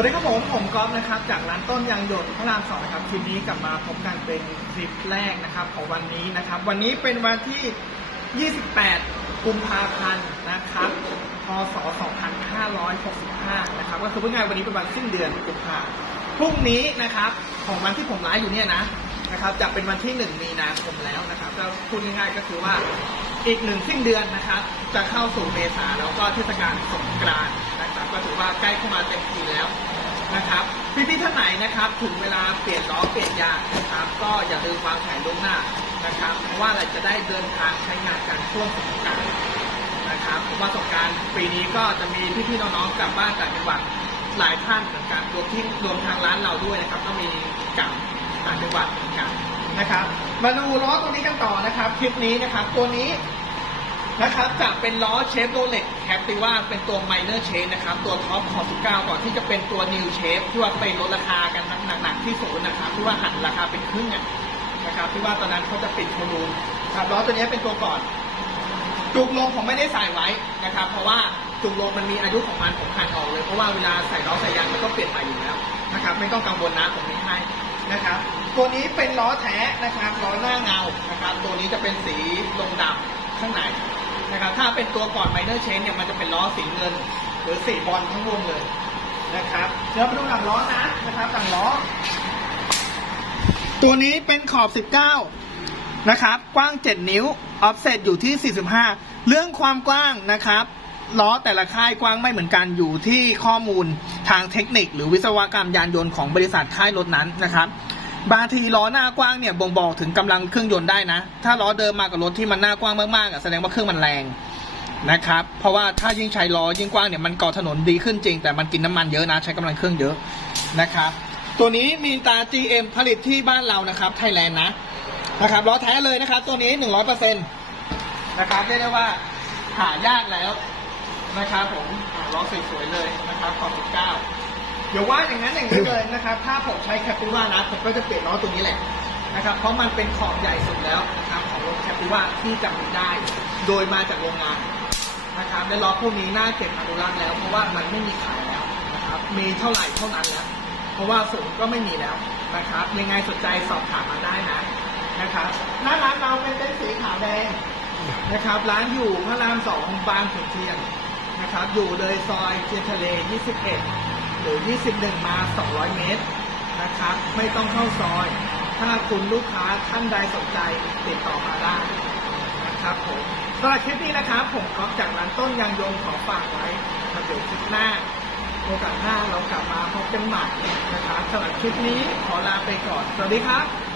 วัสดีครับผมผมก๊อฟนะครับจากร้านต้นยางหยดพระรามสองนะครับคลิปนี้กลับมาพบกันเป็นคลิปแรกนะครับของวันนี้นะครับ วันนี้เป็นวันที่ 28 กุมภาพันธ์นะครับพศ 2565 นะครับก็คือเพูดง่ายๆวันนี้เป็นวันสิ้นเดือนกุมภาพรุ่งนี้นะครับของวันที่ผมไลฟ์อยู่เนี่ยนะนะครับจะเป็นวันที่ 1 มีนาคมแล้วนะครับก็พูดง่ายๆก็คือว่า อีกหนึ่งสิ้นเดือนนะครับ จะเข้าสู่เมษาแล้วก็เทศกาลสงกรานต์นะครับ ก็ถือว่าใกล้เข้ามาเต็มทีแล้วนะครับ พี่ๆท่านไหนนะครับ ถึงเวลาเปลี่ยนล้อเปลี่ยนยางนะครับ ก็อย่าลืมวางแผนล่วงหน้านะครับ เพราะว่าเราจะได้เดินทางใช้งานกันช่วงสงกรานต์นะครับเพราะสงการารปีนี้ก็จะมีพี่ๆน้องๆกลับบ้านต่างจังหวัดหลายท่านเหมือนกันรวมที่รวมทางร้านเราด้วยนะครับ ก็มีกลับต่างจังหวัดเหมือนกันนะครับ มาดูล้อตัวนี้กันต่อนะครับ คลิปนี้นะครับ ตัวนี้ นะครับจะเป็นล้อเชฟโรเล็กแคปติว่าเป็นตัวไมเนอร์เชฟนะครับ ตัวท็อปของ19ก่อนที่จะเป็นตัวนิวเชฟที่ว่าไปลดราคากันหนักๆที่ศูนย์นะครับที่ว่าหันราคาเป็นครึ่งนะครับที่ว่าตอนนั้นเขาจะปิดโชว์รูมครับล้อตัวนี้เป็นตัวก่อน จุกลมผมไม่ได้ใส่ไว้นะครับ เพราะว่าจุกลมมันมีอายุของมันผมหันออกเลยเพราะว่าเวลาใส่ล้อใส่ยางมันก็เปลี่ยนใหม่อยู่แล้วนะครับ ไม่ต้องกังวลนะผมมีให้นะครับตัวนี้เป็นล้อแท้นะครับล้อหน้าเงานะครับ ตัวนี้จะเป็นสีลงดำข้างใน นะครับถ้าเป็นตัวก่อนไมเนอร์เชนเนี่ยมันจะเป็นล้อสีเงิน หรือสีบอลทั้งวงเลยนะครับเดี๋ยวมาดูหลังล้อนะนะครับหลังล้อ ตัวนี้เป็นขอบ 19 นะครับ กว้าง 7 นิ้ว ออฟเซตอยู่ที่ 45 เรื่องความกว้างนะครับล้อแต่ละค่ายกว้างไม่เหมือนกันอยู่ที่ข้อมูลทางเทคนิค หรือวิศวกรรมยานยนต์ของบริษัทค่ายรถนั้นนะครับ บางทีล้อหน้ากว้างเนี่ยบ่งบอกถึงกำลังเครื่องยนต์ได้นะ ถ้าล้อเดิมมากับรถที่มันหน้ากว้างมากๆอะแสดงว่าเครื่องมันแรงนะครับ เพราะว่าถ้ายิ่งใช้ล้อยิ่งกว้างเนี่ยมันก่อถนนดีขึ้นจริง แต่มันกินน้ำมันเยอะนะ ใช้กำลังเครื่องเยอะนะครับตัวนี้มีตา GM ผลิตที่บ้านเรานะครับไทยแลนด์นะนะครับล้อแท้เลยนะครับ ตัวนี้หนึ่งร้อยเปอร์เซ็นต์นะครับเรียกได้ว่าหายากแล้วนะครับผมล้อสวยๆเลยนะครับขอ บสิบเก้าเดี๋ยวว่าอย่างนั้นอย่างนี้เลยนะครับ ถ้าผมใช้แคปติว่านะผมก็จะเปลี่ยนล้อตัวนี้แหละนะครับ เพราะมันเป็นขอบใหญ่สุดแล้วนะครับของรถแคปติว่าที่จะมีได้ โดยมาจากโรงงานนะครับและล้อพวกนี้น่าเก็บอนุรักษ์แล้ว เพราะว่ามันไม่มีขายแล้วนะครับ มีเท่าไหร่เท่านั้นแล้ว เพราะว่าสูงก็ไม่มีแล้วนะครับ ยังไงสนใจสอบถามมาได้นะนะครับหน้าร้านเราเป็นเต็นท์สีขาวแดงนะครับ ร้านอยู่พระรามสองบางขุนเทียนนะครับ อยู่เลยซอยเทียนทะเล 21 หรือ 21 มา 200 เมตรนะครับ ไม่ต้องเข้าซอย ถ้าคุณลูกค้าท่านใดสนใจติดต่อมาได้นะครับผมสำหรับคลิปนี้นะครับ ผมก๊อฟจากร้านต้นยางยงขอฝากไว้มาเดี๋ยวคลิปหน้าโอกาสหน้าเรากลับมาพบกันใหม่นะครับสำหรับคลิปนี้ขอลาไปก่อน สวัสดีครับ